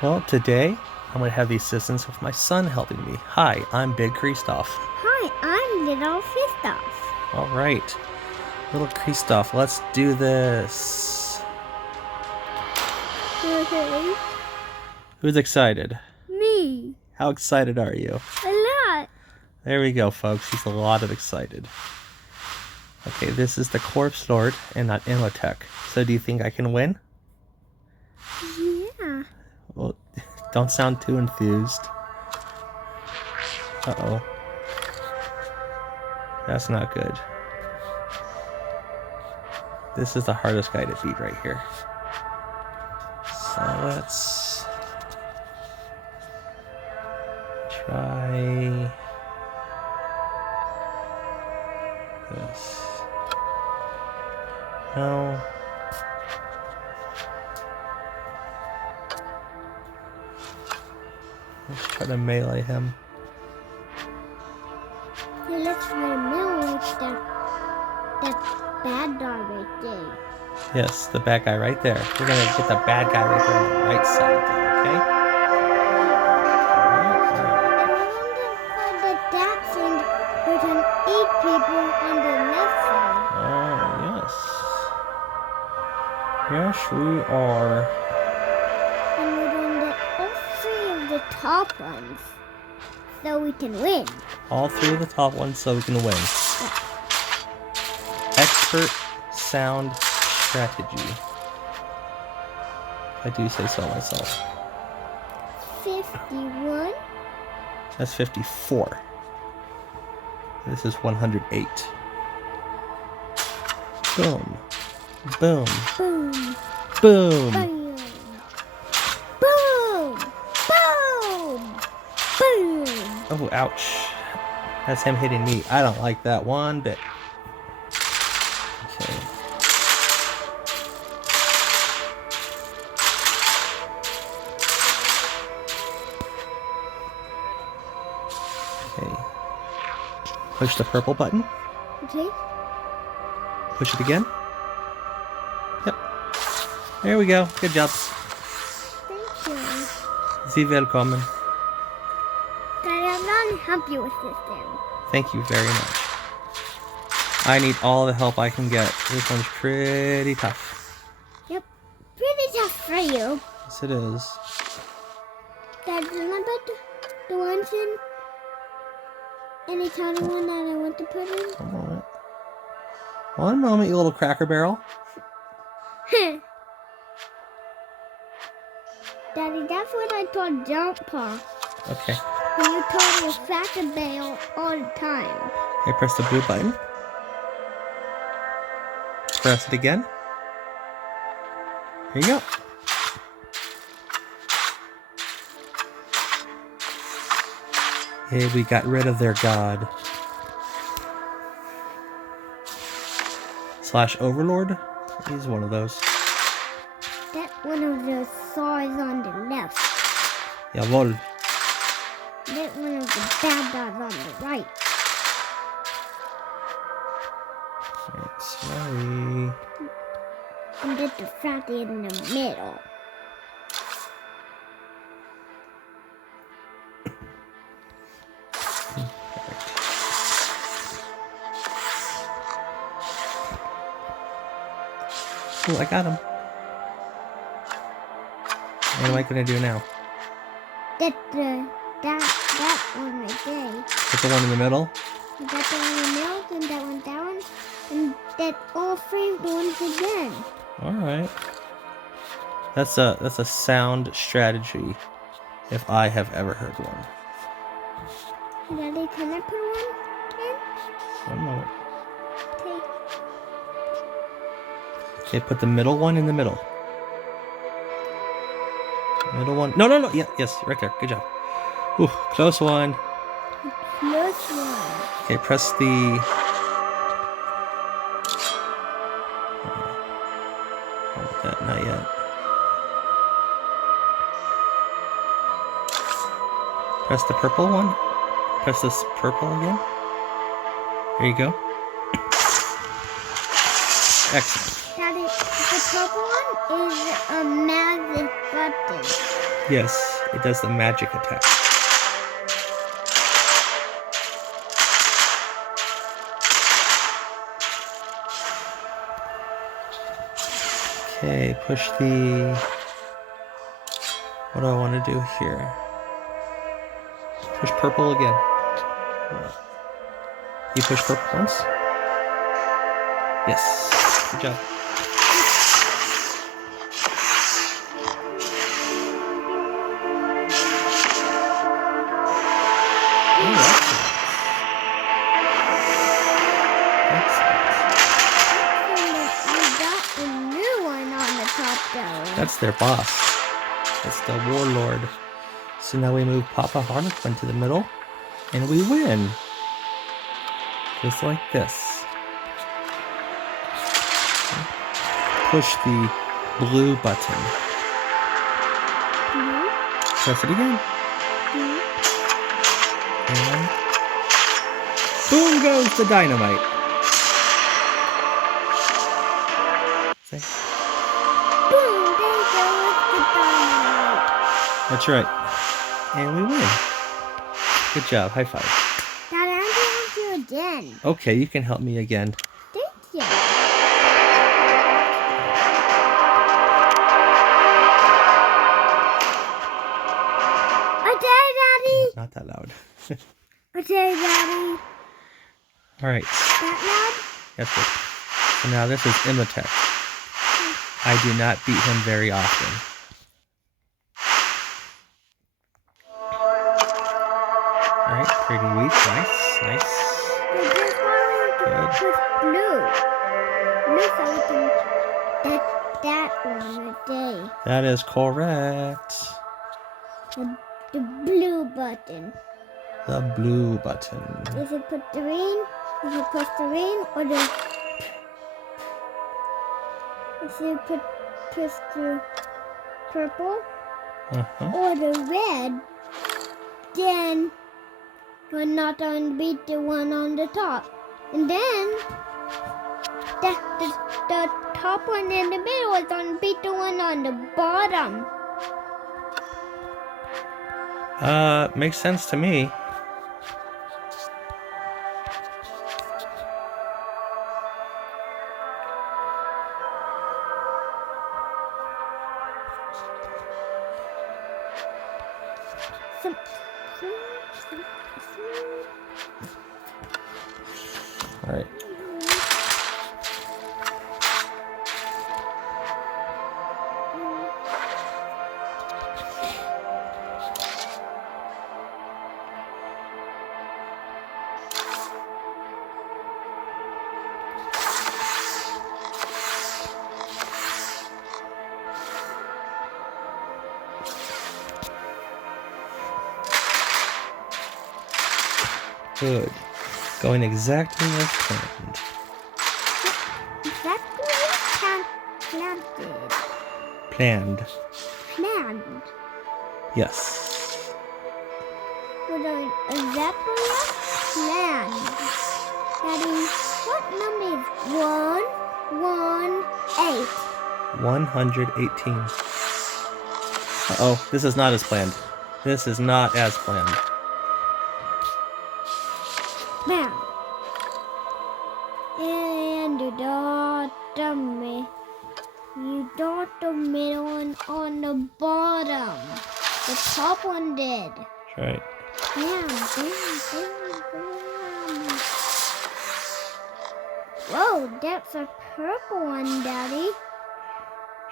Well, today I'm going to have the assistance of my son helping me. Hi, I'm Big Kristoff. Hi, I'm Little Kristoff. All right, little Kristoff, let's do this. Okay. Who's excited? Me. How excited are you? A lot. There we go, folks. He's a lot of excited. Okay, this is the Corpse Lord and not Imhotep. So do you think I can win? Yeah. Well, don't sound too enthused. Uh-oh. That's not good. This is the hardest guy to beat right here. So let's try this. No. Let's try to melee him. Hey, let's remember that bad dog right there. Yes, the bad guy right there. We're gonna get the bad guy right there on the right side there, okay? And remember the dancing with an 8 people on the left side. Oh, yes. Yes, we are. And we're on the all 3 of the top ones. So we can win. All 3 of the top ones so we can win. Expert sound strategy. I do say so myself. 51. That's 54. This is 108. Boom. Boom. Boom. Boom. Boom. Boom. Boom. Boom. Oh, ouch. That's him hitting me. I don't like that one bit. Okay. Okay. Push the purple button. Okay. Push it again. Yep. There we go. Good job. Thank you. Sie willkommen. Daddy, I'm not happy with this thing. Thank you very much. I need all the help I can get. This one's pretty tough. Yep. Pretty tough for you. Yes, it is. Dad, remember the ones in any tiny one that I want to put in? One moment. One moment, you little cracker barrel. Daddy, that's what I told Jump Paw. Okay. When you told me cracker barrel all the time. Okay, press the blue button. Press it again. Here you go. Hey, we got rid of their god. / Overlord? He's one of those. That one of the saws on the left. Jawohl. That one of the bad guys on the right. Sorry. And that's the fatty in the middle. Oh, I got him. What am I gonna do now? That one right there. Put the one in the middle? That the one in the middle, and that one down, and that all 3 of the ones again. Alright. That's a sound strategy if I have ever heard one. Daddy, can I put one One moment. in? Okay. Okay, put the middle one in the middle. Middle one. No. Yeah, yes, right there. Good job. Ooh, close one. Close one. Okay, press the... Not yet. Press the purple one. Press this purple again. There you go. Excellent. Daddy, the purple one is a magic button. Yes, it does the magic attack. Okay, push the... What do I want to do here? Push purple again. You push purple once? Yes. Good job. That's their boss. That's the warlord. So now we move Papa Harlequin to the middle, and we win. Just like this. Push the blue button. Press it again. And boom goes the dynamite. Say. That's right. And we win. Good job. High five. Dad, I'm going to help you again. Okay, you can help me again. Thank you. Okay, Daddy. Not that loud. Okay, Daddy. Alright. That That's good. So now this is Imhotep. I do not beat him very often. Alright, pretty weak. Nice, nice. Good. Blue. Blue so we can get that one a day. That is correct. The blue button. The blue button. Is it put the green? Is it push the green or the... Is it push the purple or the red? Then you're not going to beat the one on the top. And then the top one in the middle is going to beat the one on the bottom. Makes sense to me. All right. Good. Going exactly as planned. Exactly as Planned. planned. Yes. We're doing exactly as planned. Daddy, what number is 118? 118. Uh-oh, this is not as planned. This is not as planned. Bam. And you dot the middle one on the bottom. The top one did. That's right. Bam, bam, bam, bam. Whoa, that's a purple one, Daddy.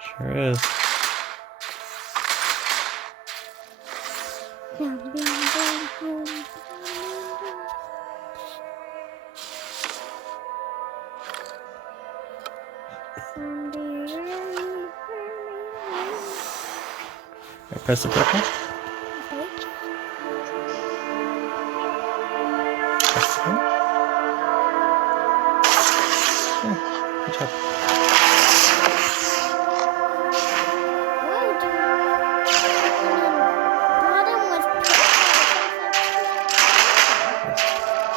Sure is. Bam, bam, bam, bam, bam. Right, press the purple. Press the one. Yeah, good job.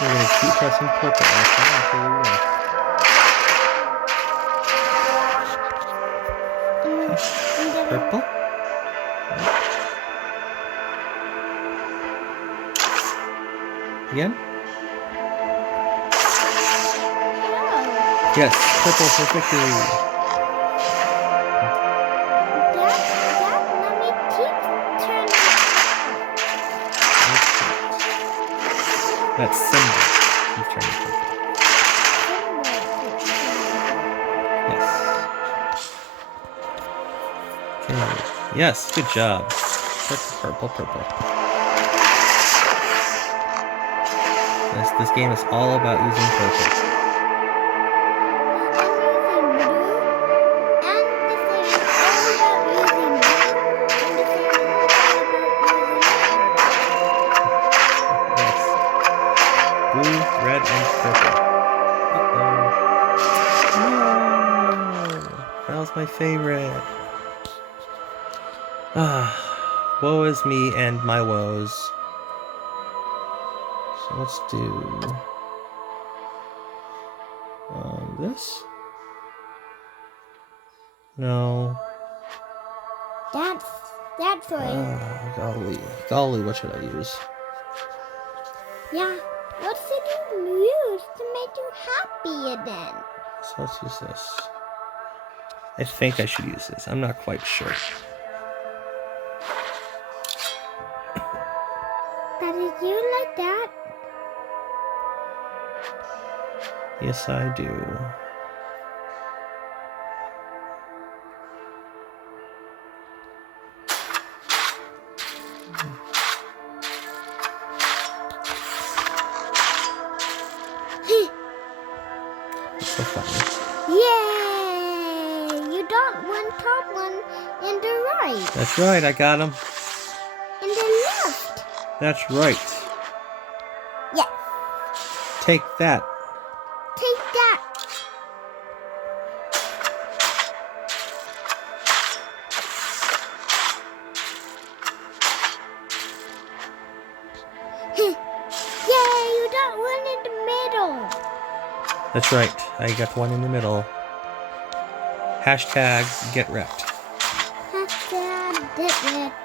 We're going to keep pressing purple until we win. Purple. Again? Oh. Yes, purple for victory. Dad, let me keep turning. That's symbol. He's turning purple. Yes. Okay. Yes, good job. Purple, purple. Yes, this game is all about using purple. Blue, red, and purple. Uh-oh. No! That was my favorite. Woe is me and my woes. So let's do this. No. That's right. Golly, what should I use? Yeah. What should you use to make you happy again? So let's use this. I think I should use this. I'm not quite sure. Daddy, do you like that? Yes, I do. That's so funny. Yay! You got one top, one in the right. That's right, I got him. In the left. That's right. Yes. Take that. Take that. Yay! You got one in the middle. That's right, I got one in the middle. Hashtag get wrecked. Hashtag get wrecked.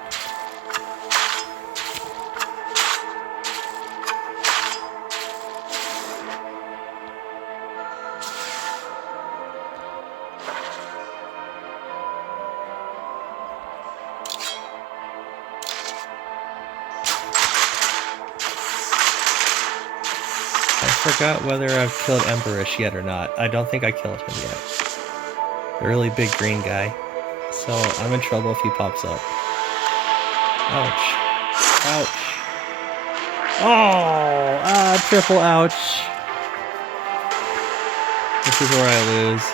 I forgot whether I've killed Emberish yet or not. I don't think I killed him yet. The really big green guy. So I'm in trouble if he pops up. Ouch. Ouch. Oh! Triple ouch. This is where I lose.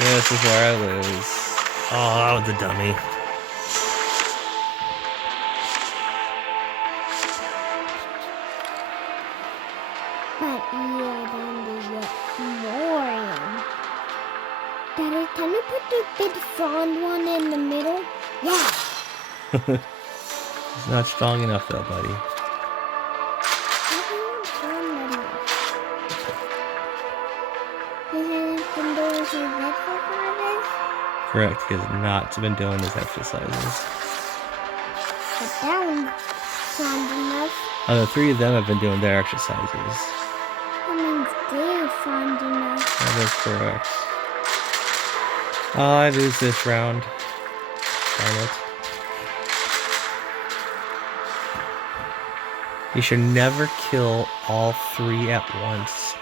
This is where I lose. Oh, that was a dummy. But you're going to get more in. Daddy, can you put the big frond one in the middle? Yeah. It's not strong enough though, buddy. He hasn't been doing his exercises? Correct, he has not been doing his exercises. But that one's strong enough. The three of them have been doing their exercises. That means they're strong enough. That is correct. I lose this round. Darn it. You should never kill all three at once.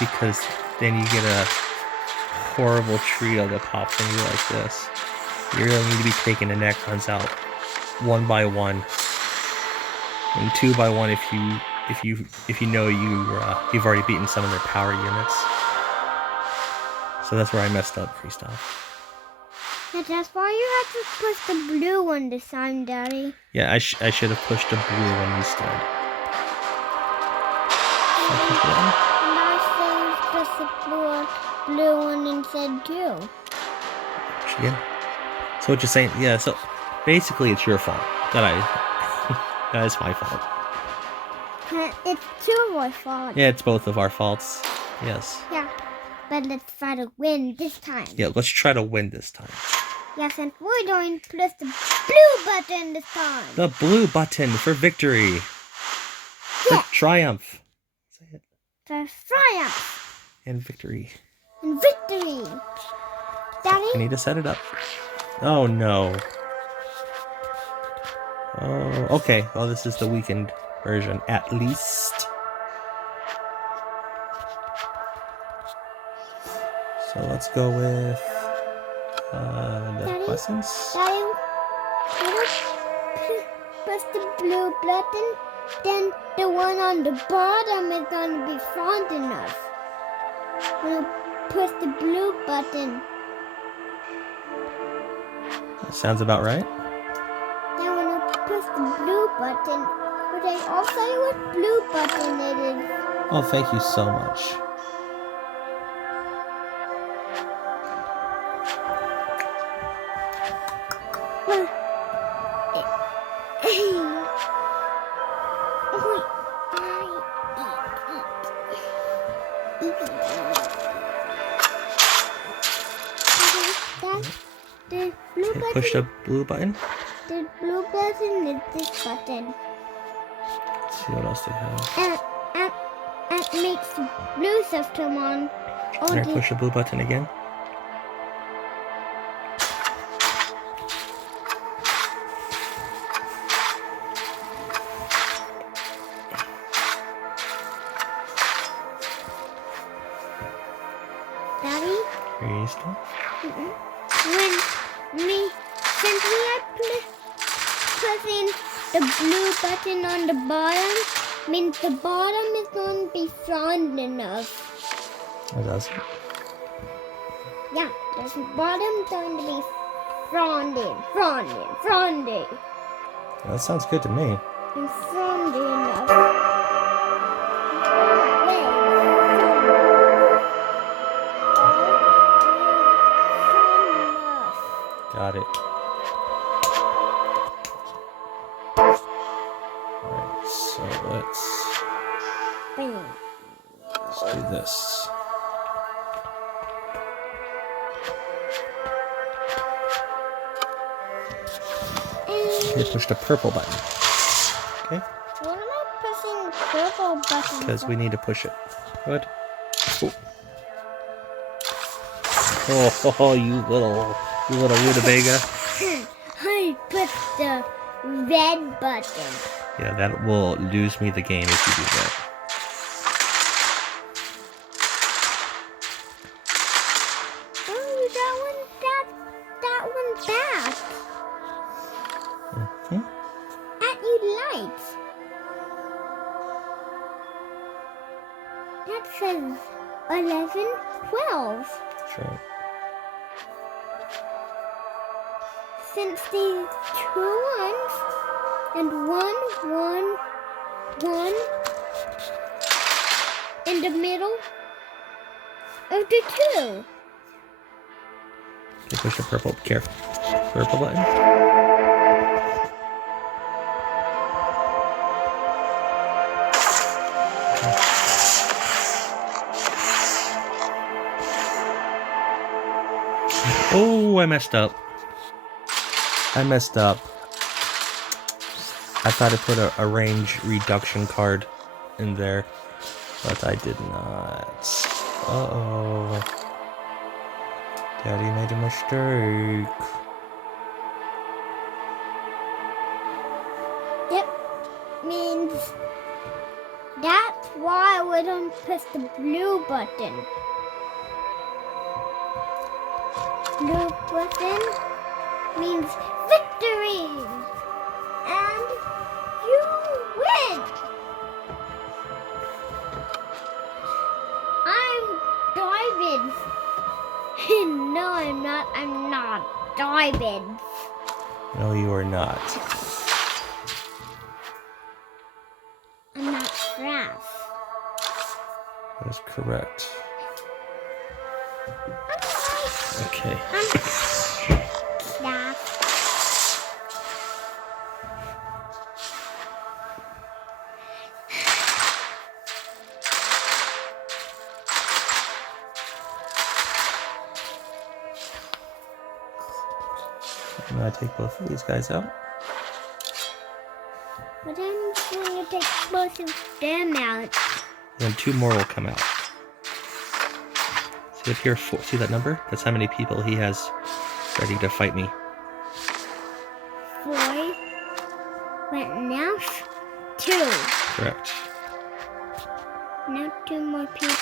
Because then you get a horrible trio that pops on you like this. You really need to be taking the Necrons out one by one, and two by one if you know you've already beaten some of their power units. So that's where I messed up, Kristoff. Yeah, that's why you have to push the blue one this time, Daddy. Yeah, I should have pushed the blue one instead. And I said push the blue one instead too. Yeah. So what you're saying? Yeah. So basically, it's your fault that is my fault. It's two of our fault. Yeah, it's both of our faults. Yes. Yeah, but let's try to win this time. Yeah, let's try to win this time. Yes, and we're going to press the blue button this time. The blue button for victory. Yeah. For triumph. Say it. For triumph. And victory. And victory. Daddy? I need to set it up. Oh, no. Oh, okay. Oh, this is the weakened version, at least. So let's go with the buttons. Daddy, press the blue button, then the one on the bottom is going to be fond enough. When I press the blue button. That sounds about right. Then when I press the blue button, but I also what blue button it is. Oh, thank you so much. The blue button. Push the blue button. The blue button is this button. Let's see what else they have. And it makes the blue stuff come on. Can I push the blue button again? Daddy? Kristoff? Since we are pressing the blue button on the bottom, means the bottom is going to be frond enough. Oh, does it? Yeah, the bottom is going to be fronding. That sounds good to me. And fronding enough. Got it. Alright, so let's do this. You push the purple button. Okay? Why am I pressing the purple button? Because we need to push it. Good. Oh, you little rutabaga. I pressed the red button. Yeah, that will lose me the game if you do that. Oh, that one's back. Mm-hmm. At you lights. That says 11, 12. That's right. Since these 2 ones and 1, 1 in the middle of the 2. Okay, push the purple button. Oh, I messed up. I thought I put a range reduction card in there, but I did not. Uh-oh. Daddy made a mistake. Yep. Means that's why we don't press the blue button. Blue button means victory! And you win! I'm diving. No, I'm not. I'm not diving. No, you are not. I'm not fast. That is correct. Okay. Yeah. I'm gonna take both of these guys out. But I'm going to take both of them out. And 2 more will come out. See up here, 4, see that number? That's how many people he has ready to fight me. 4. But now 2. Correct. Now 2 more people.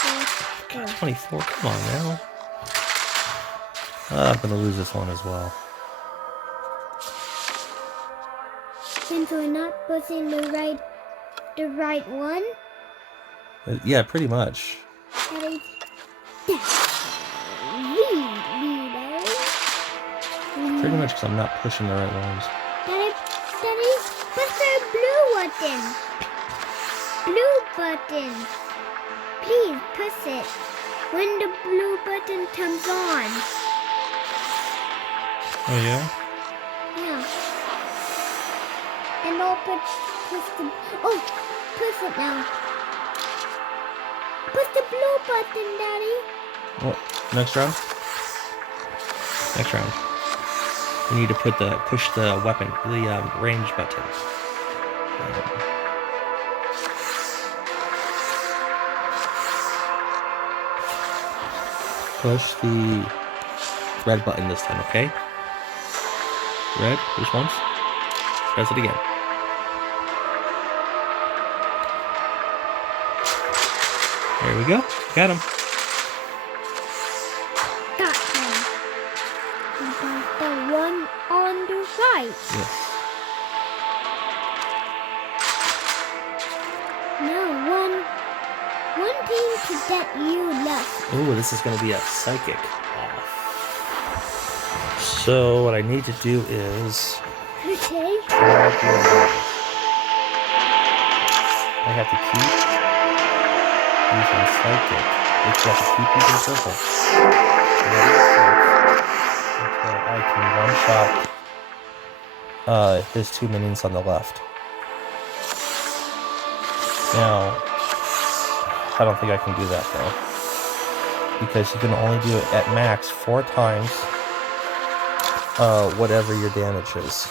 24, come on now. I'm gonna lose this one as well. Since we're not pushing the right one. Yeah, pretty much. That is Pretty much because I'm not pushing the right ones. That is push the blue button. Blue button. Please push it when the blue button comes on. Oh yeah? Yeah. And I'll push it now. Push the blue button, Daddy. What? Next round? Next round. We need to push the weapon, the range button. Push the red button this time, okay? Red, push once. Press it again. There we go. Got him. Got him. And got the one on the right. Yes. Now one team to get you left. Ooh, this is going to be a psychic off. So what I need to do is... Okay. I have to keep using psychic. You have to keep using purple. Until I can one-shot his 2 minions on the left. Now, I don't think I can do that though. Because you can only do it at max 4 times whatever your damage is.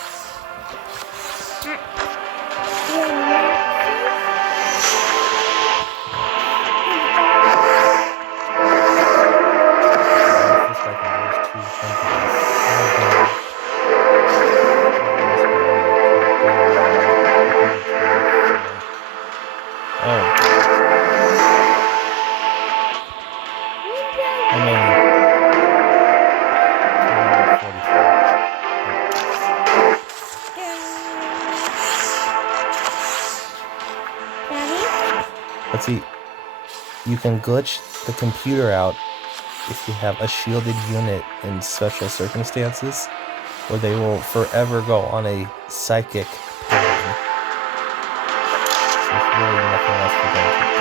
But see, you can glitch the computer out if you have a shielded unit in special circumstances, where they will forever go on a psychic pattern. There's really nothing else for them to do.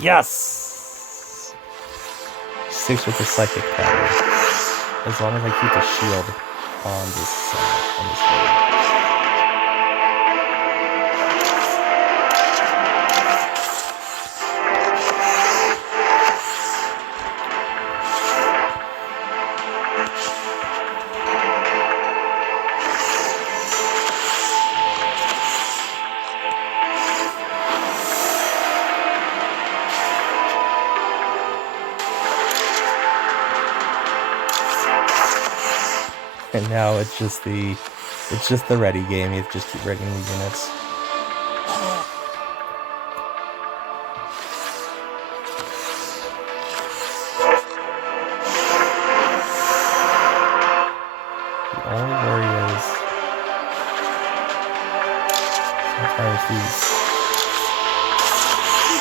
Yes! 6 with the psychic pattern. As long as I keep a shield on this level. And now it's just the ready game. You just keep readying the units. The only worry is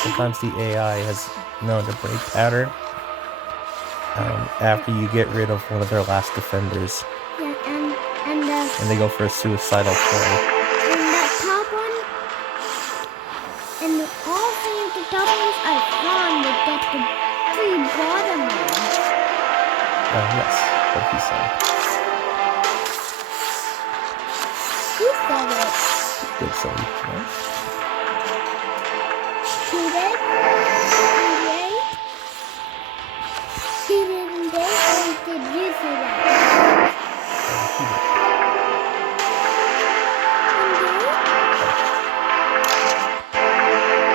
sometimes the AI has known to break pattern after you get rid of one of their last defenders. Yeah, and the Yes. And they go for a suicidal play. And that top one, and all three of the top ones are gone to get the three bottom ones. Yes, what he said. Who said it? Good silly. Nice. He did? He did and they, or did you see that? He did.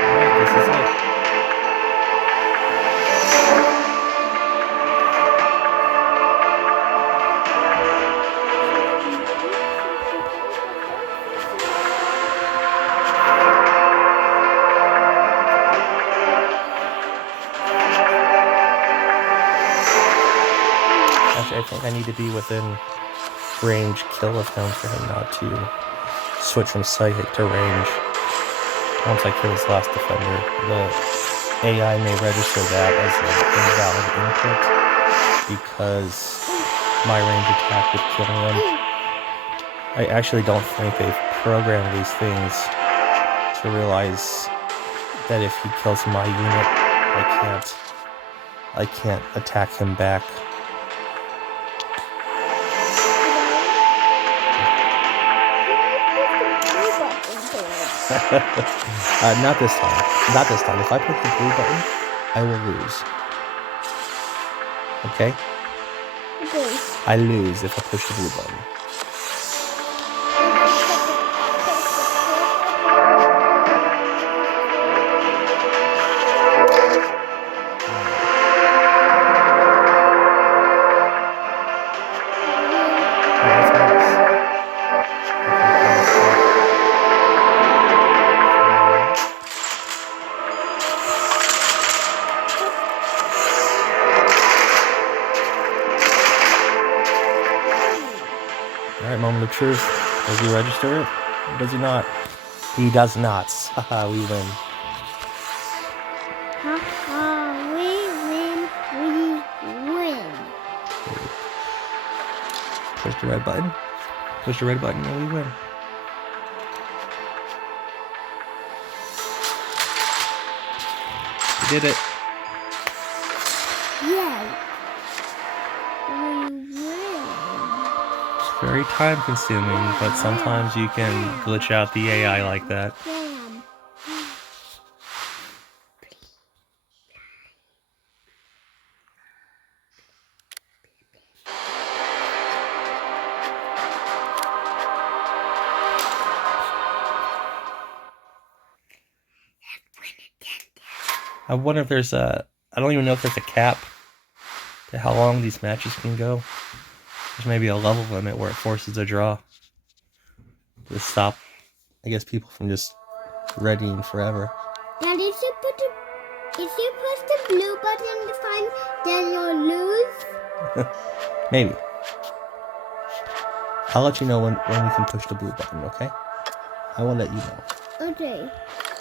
Alright, this is it. Actually, I think I need to be within range kill of him for him not to switch from psychic to range. Once I kill his last defender, the AI may register that as an invalid input because my range attack would kill him. I actually don't think they've programmed these things to realize that if he kills my unit, I can't attack him back. Not this time. Not this time. If I push the blue button, I will lose. Okay? Okay. I lose if I push the blue button. Alright, moment of truth. Does he register it? Or does he not? He does not. Haha, we win. Haha, we win. Push the red button. Push the red button and we win. We did it. Yeah. We win. It's very time consuming, but sometimes you can glitch out the AI like that. Damn. I wonder if there's a... I don't even know if there's a cap to how long these matches can go. There's maybe a level limit where it forces a draw. To stop, I guess, people from just readying forever. Now, if you push the blue button this time, then you'll lose. Maybe. I'll let you know when we can push the blue button, okay? I will let you know. Okay.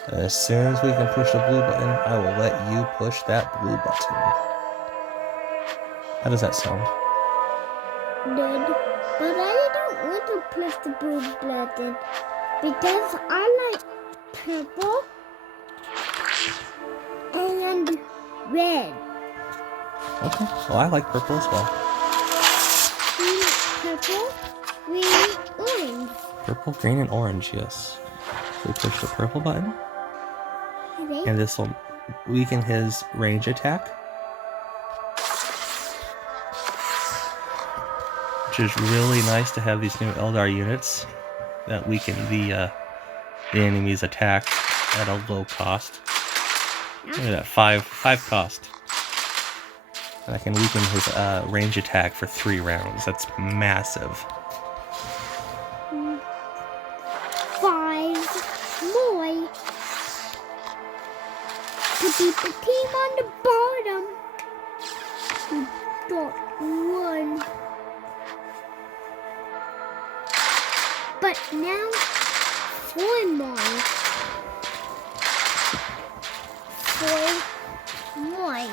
As soon as we can push the blue button, I will let you push that blue button. How does that sound? Good. But I don't want to push the blue button because I like purple and red. Okay. Well, I like purple as well. Purple, green, orange. Purple, green, and orange, yes. So we push the purple button. Okay. And this will weaken his range attack. Which is really nice to have these new Eldar units that weaken the enemy's attack at a low cost. Look at that, 5 cost. And I can weaken his range attack for 3 rounds. That's massive. 5 more to beat the team on the bottom. We got 1. But now 4 more. 4 more.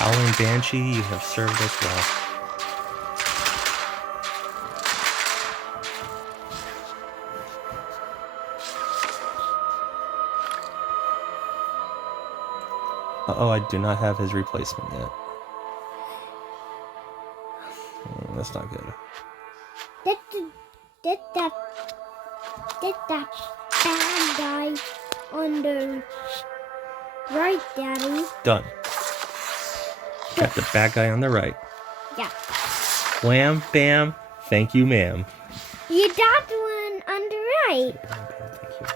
Howling Banshee, you have served us well. Uh-oh, I do not have his replacement yet. That's not good. Did that bad guy on the right, Daddy? Done. Got the bad guy on the right. Yeah. Wham, bam, thank you, ma'am. You got one on the right. Bam, bam, thank you,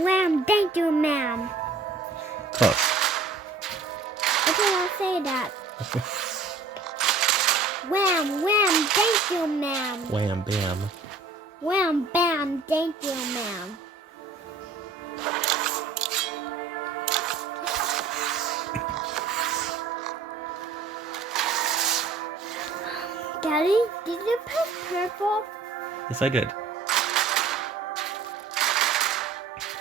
ma'am. Wham, wham, thank you, ma'am. Close. I cannot say that. Wham, wham, thank you, ma'am. Wham, bam. Wham, bam, thank you, ma'am. Daddy, did you put purple? Yes, I did.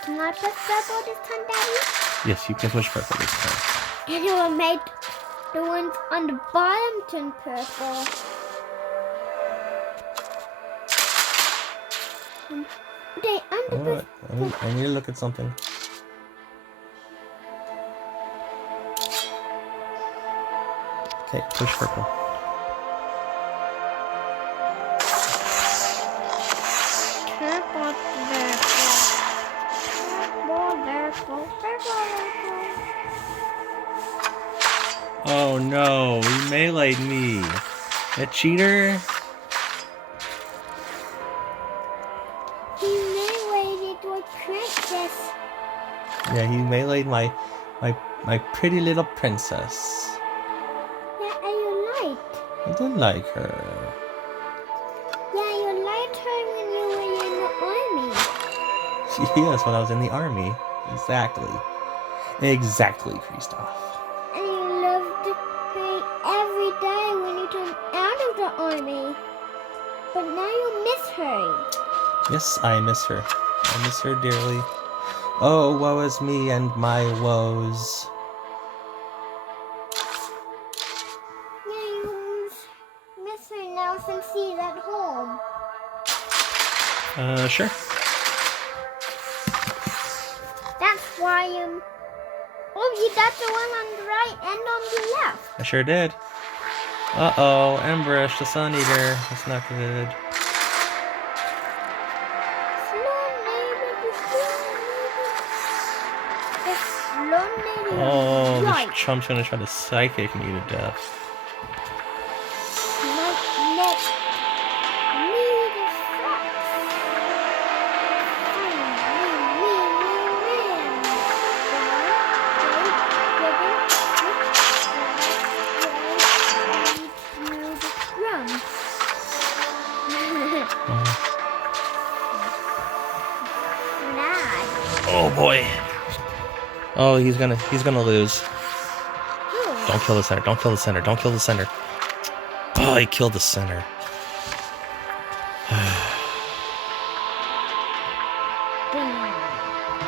Can I put purple this time, Daddy? Yes, you can push purple this time. And it will make the ones on the bottom turn purple. Okay, I'm the Alright, I need to look at something. Okay, push purple. Oh no, he meleeed me. A cheater? He meleeed your princess. Yeah, he meleeed my pretty little princess. Yeah, and you liked. I did like her. Yeah, you liked her when you were in the army. Yes, when I was in the army. Exactly. Exactly, Kristoff. And you loved her every day when you came out of the army. But now you miss her. Yes, I miss her. I miss her dearly. Oh, woe is me and my woes. Yeah, you miss her now since she's at home. Sure. That's why oh, you got the one on the right and on the left. I sure did. Uh-oh, Ambush, the Sun Eater. That's not good. Oh, Right. this chump's gonna try to psychic me to death. Oh boy. Oh, he's gonna lose. Don't kill the center. Don't kill the center. Don't kill the center. Oh, he killed the center.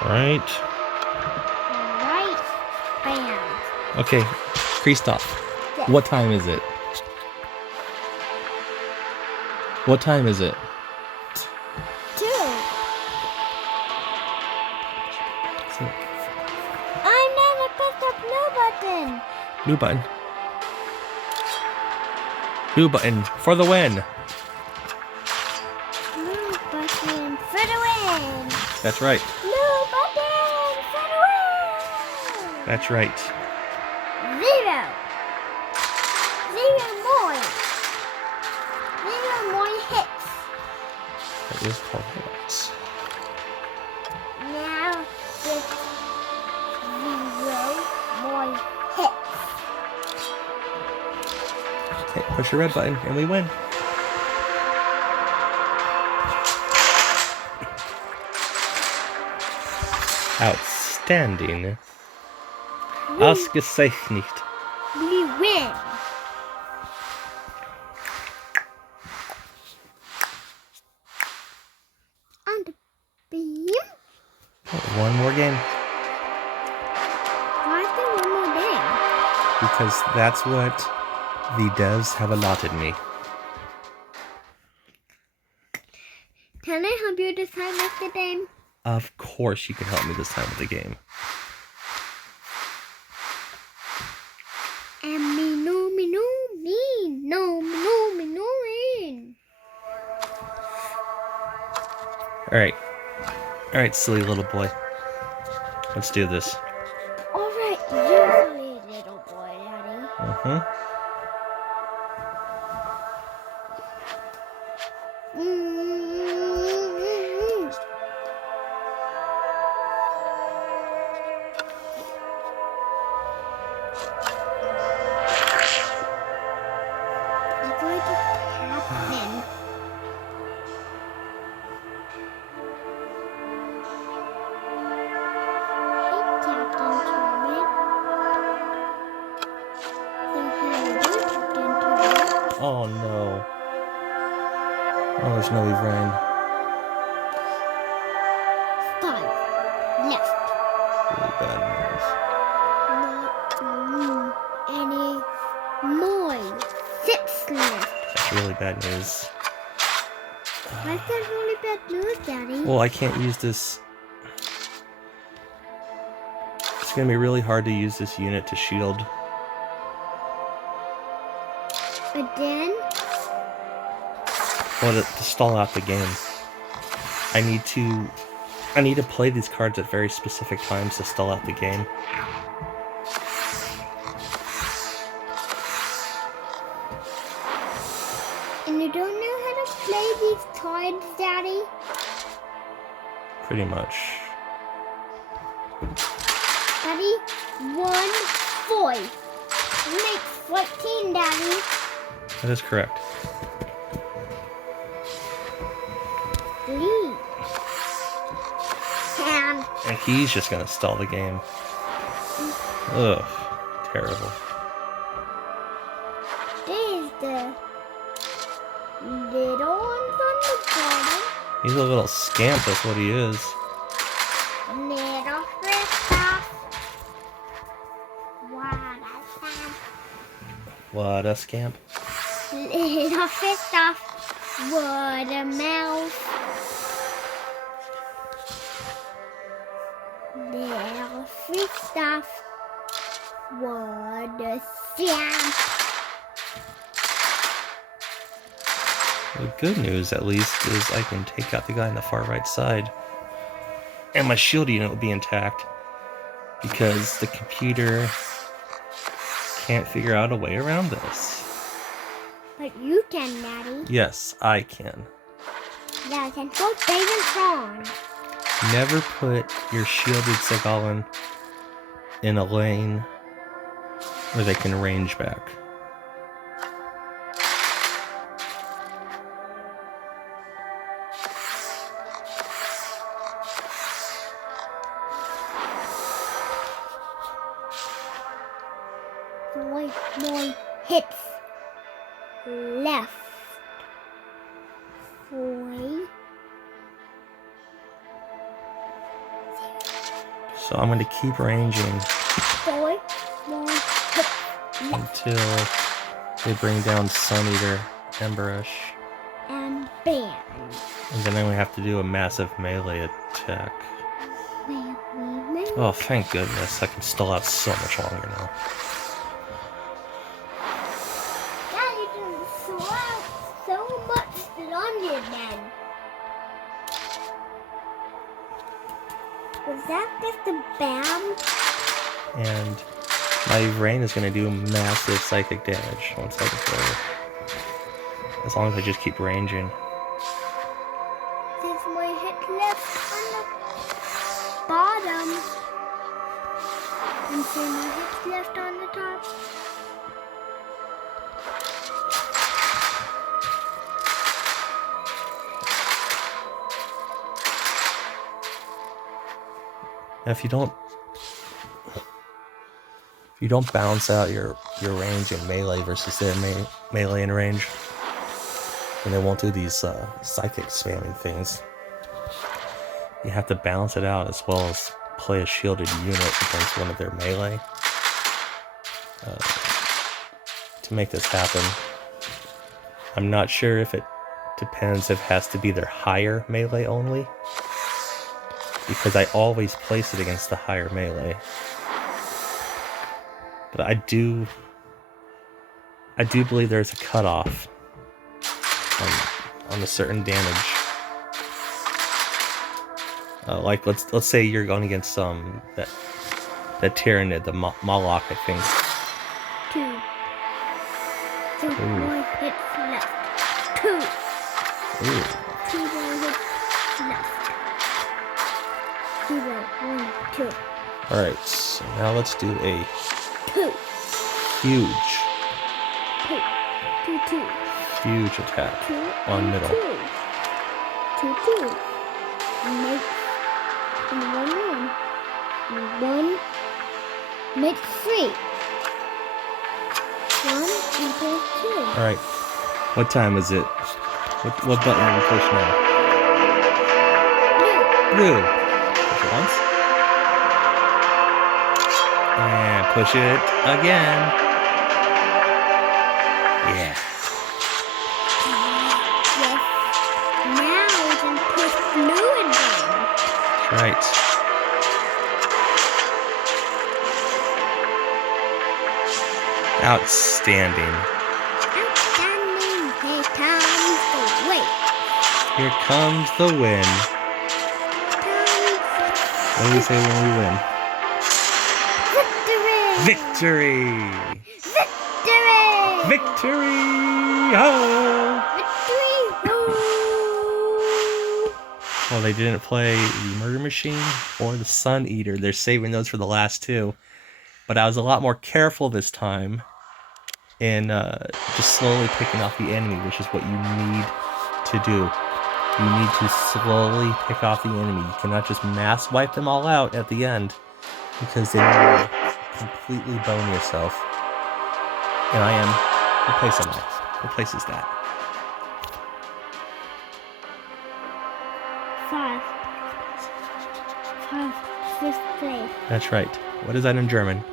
Right. Right. Bam. Okay, Kristoff. Yes. What time is it? What time is it? 2. I never picked up no button. New button. New button for the win. Blue button for the win. That's right. Blue button for the win. That's right. 0. 0 more. 0 more hits. That is correct. Now it's 0 more hits. Okay, push the red button and we win. Outstanding. Ausgezeichnet. We win. And beam. One more game. Why is there one more game? because that's what the devs have allotted me. Can I help you this time with the game? Of course you can help me this time with the game. And me no mean. Alright, silly little boy. Let's do this. Alright, you little boy, Daddy. I'm going to happen. Oh no. Oh, there's no Yvaine. 5 left. Really bad Not any more. 6 left. That's really bad news. Why is that really bad news, Daddy? Well, I can't use this. It's gonna be really hard to use this unit to shield. Again? Well, to stall out the game. I need to play these cards at very specific times to stall out the game. And you don't know how to play these cards, Daddy? Pretty much. Daddy, 1 4 makes 14, Daddy. That is correct. 3. And he's just gonna stall the game. Ugh, terrible. There's the little ones on the bottom. He's a little scamp, that's what he is. Little Kristoff. What a scamp. Little Kristoff. What a mouse. Little Kristoff. What a scamp. The good news, at least, is I can take out the guy on the far right side. And my shield unit will be intact. Because the computer can't figure out a way around this. But you can, Daddy. Yes, I can. Yeah, I can go big and strong. Never put your shielded Ceghallen in a lane where they can range back. More hits left. 4. So I'm going to keep ranging 4 more hits until they bring down Sun Eater, Emberish. and bam. And then we have to do a massive melee attack. Oh, thank goodness. I can stall out so much longer now. Daddy didn't swallow so much longer then. Was that just a bam? And my Yvaine is going to do massive psychic damage once I deploy. As long as I just keep ranging. There's more hits left on the bottom. And 3 more hits left on the top. Now, if you don't balance out your range in melee versus their melee and range, then they won't do these psychic spamming things. You have to balance it out as well as play a shielded unit against one of their melee. to make this happen. I'm not sure if it depends if it has to be their higher melee only, because I always place it against the higher melee. But I do believe there's a cutoff on a certain damage. Like let's say you're going against that Tyrannid, the Moloch, I think. 2 more hits left. 2. Ooh. 2 more hits left. 0, 1, 2. Alright, so now let's do a 2. huge 2. huge attack 2 on and middle. 2. 2. Make 1. Make 3. 1 equals 2. Alright, what time is it? What button are you push now? Blue. Push it once. And push it again. Yeah. Yes. Now we can push blue again. That's right. Outstanding. Outstanding. Here comes the win. Here comes the win. What do we say when we win? Victory! Victory! Victory! Victory! Ho! Victory! Ho! Well, they didn't play the Murder Machine or the Sun Eater. They're saving those for the last two. But I was a lot more careful this time in just slowly picking off the enemy, which is what you need to do. You need to slowly pick off the enemy. You cannot just mass wipe them all out at the end, because then you will completely bone yourself. And I am. What place am I? What place is that? 5. 5th place. That's right. What is that in German?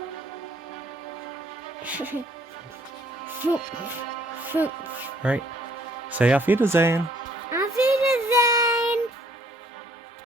Fünf. Right. Say auf Wiedersehen.